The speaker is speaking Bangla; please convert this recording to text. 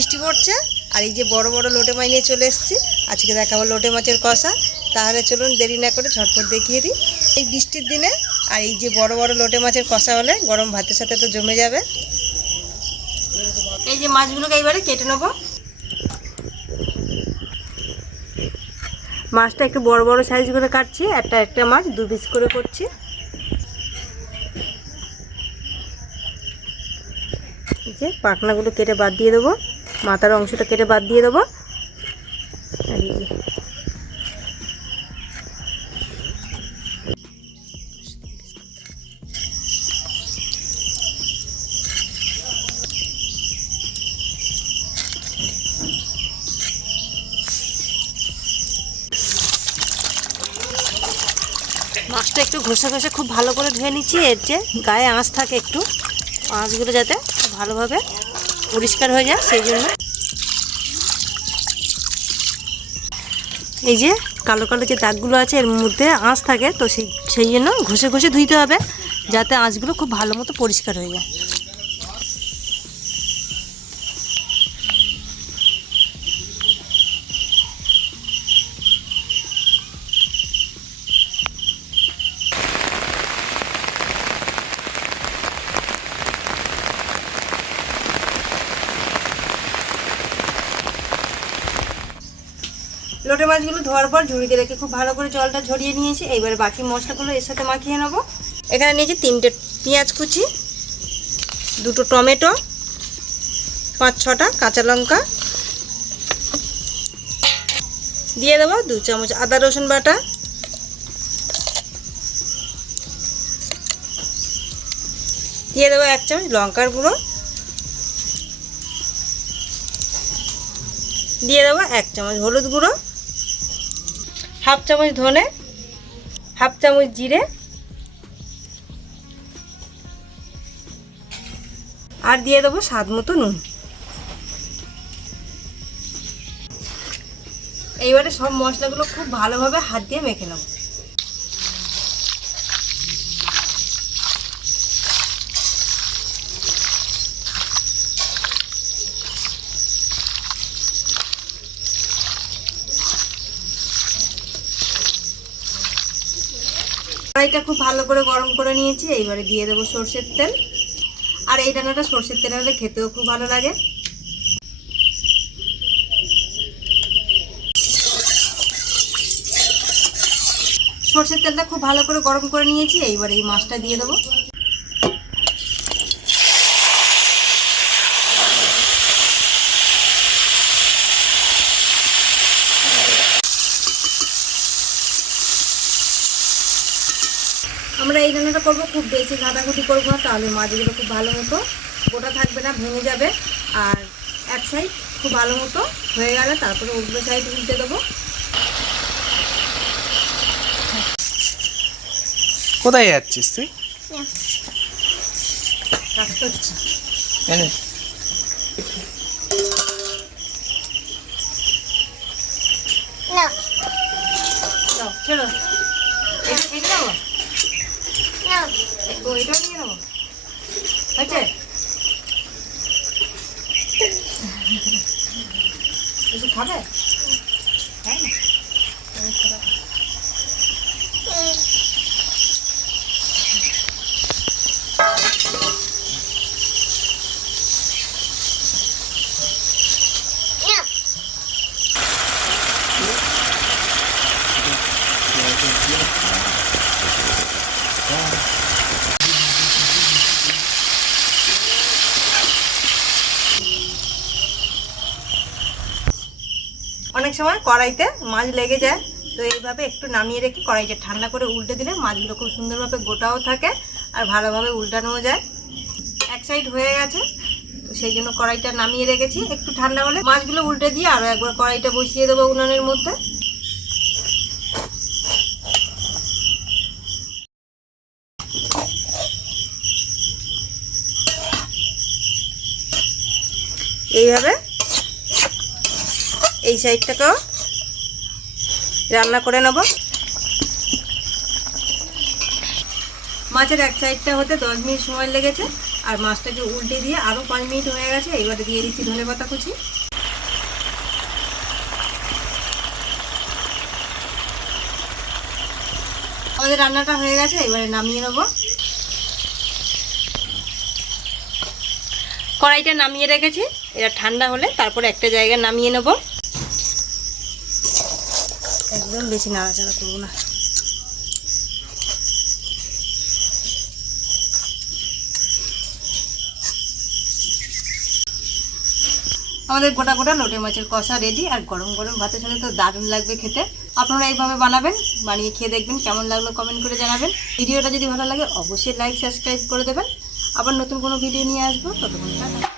বৃষ্টি পড়ছে আর এই যে বড় বড় লোটে মাছ নিয়ে চলে এসেছি। আজকে দেখাবো লোটে মাছের কষা। তাহলে চলুন দেরি না করে ঝটপট দেখিয়ে দিই। এই বৃষ্টির দিনে আর এই যে বড় বড় লোটে মাছের কষা হলে গরম ভাতের সাথে তো জমে যাবে। এই যে মাছগুলোকে এইবারে কেটে নেব। মাছটা একটু বড় বড় সাইজ করে কাটছি, একটা মাছ 2 পিস করে করছি। এই যে পাখনাগুলো কেটে বাদ দিয়ে দেবো, মাথার অংশটা কেটে বাদ দিয়ে দেবো। আর এই যে মাছটা একটু ঘষে ঘষে খুব ভালো করে ধুয়ে নিচ্ছি। এর যে গায়ে আঁশ থাকে, একটু আঁশগুলো যাতে ভালোভাবে পরিষ্কার হয়ে যায় সেই জন্য। এই যে কালো কালো যে দাগগুলো আছে এর মধ্যে আঁশ থাকে, তো সেই জন্য ঘষে ঘষে ধুইতে হবে যাতে আঁশগুলো খুব ভালো মতো পরিষ্কার হয়ে যায়। লোটে মাছগুলো ধোয়ার পর ঝুড়িতে রেখে খুব ভালো করে জলটা ঝরিয়ে নিয়েছি। এইবার বাকি মশলাগুলো এর সাথে মাখিয়ে নেব। এখানে নিয়েছি 3টে পেঁয়াজ কুচি, 2টো টমেটো, 5-6টা কাঁচা লঙ্কা, দিয়ে দেবো 2 চামচ আদা রসুন বাটা, দিয়ে দেবো 1 চামচ লঙ্কার গুঁড়ো, দিয়ে দেবো 1 চামচ হলুদ গুঁড়ো, 1/2 চামচ ধনে, 1/2 চামচ জিরে, আর দিয়ে দেবো স্বাদ মতো নুন। এইবারে সব মশলাগুলো খুব ভালোভাবে হাত দিয়ে মেখে নেব। কড়াইটা খুব ভালো করে গরম করে নিয়েছি। এইবারে দিয়ে দেবো সরষের তেল। আর এই রান্নাটা সরষের তেল হলে খেতেও খুব ভালো লাগে। সরষের তেলটা খুব ভালো করে গরম করে নিয়েছি। এইবার এই মাছটা দিয়ে দেবো। আমরা এই রান্নাটা করবো, খুব বেশি ঘাটাঘুটি করবো না, তাহলে মাছগুলো খুব ভালো মতো গোটা থাকবে না, ভেঙে যাবে। আর এক সাইড খুব ভালো মতো হয়ে গেলে তারপরে উল্টো সাইড উল্টে দেবো। কোথায় যাচ্ছিস তুই? কাজ করছি। চলো এটা নেবো, এটা নিয়ে নেবো। হয়েছে? কিছু খাবে? তাই না? অনেক সময় কড়াইতে মাছ লেগে যায়, তো এইভাবে একটু নামিয়ে রেখে কড়াইটা ঠান্ডা করে উল্টে দিলে মাছগুলো খুব সুন্দরভাবে গোটাও থাকে আর ভালোভাবে উল্টানোও যায়। এক সাইড হয়ে গেছে, তো সেই জন্য কড়াইটা নামিয়ে রেখেছি। একটু ঠান্ডা হলে মাছগুলো উল্টে দিয়ে আরও একবার কড়াইটা বসিয়ে দেবো উনুনের মধ্যে। এইভাবে এই সাইডটাকেও রান্না করে নেব। মাছের এক সাইডটা হতে 10 মিনিট সময় লেগেছে, আর মাছটাকে উল্টে দিয়ে আরও 5 মিনিট হয়ে গেছে। এবারে দিয়ে দিচ্ছি ধনেপাতা কুচি। আমাদের রান্নাটা হয়ে গেছে, এবারে নামিয়ে নেব। কড়াইটা নামিয়ে রেখেছি, এটা ঠান্ডা হলে তারপরে একটা জায়গায় নামিয়ে নেব। একদম বেশি নাড়াচাড়া করবো না। আমাদের গোটা গোটা লোটে মাছের কষা রেডি, আর গরম গরম ভাতের সাথে তো দারুণ লাগবে খেতে। আপনারা এইভাবে বানাবেন, বানিয়ে খেয়ে দেখবেন কেমন লাগলো কমেন্ট করে জানাবেন। ভিডিওটা যদি ভালো লাগে অবশ্যই লাইক সাবস্ক্রাইব করে দেবেন। আবার নতুন কোনো ভিডিও নিয়ে আসবো, ততক্ষণ টাটা।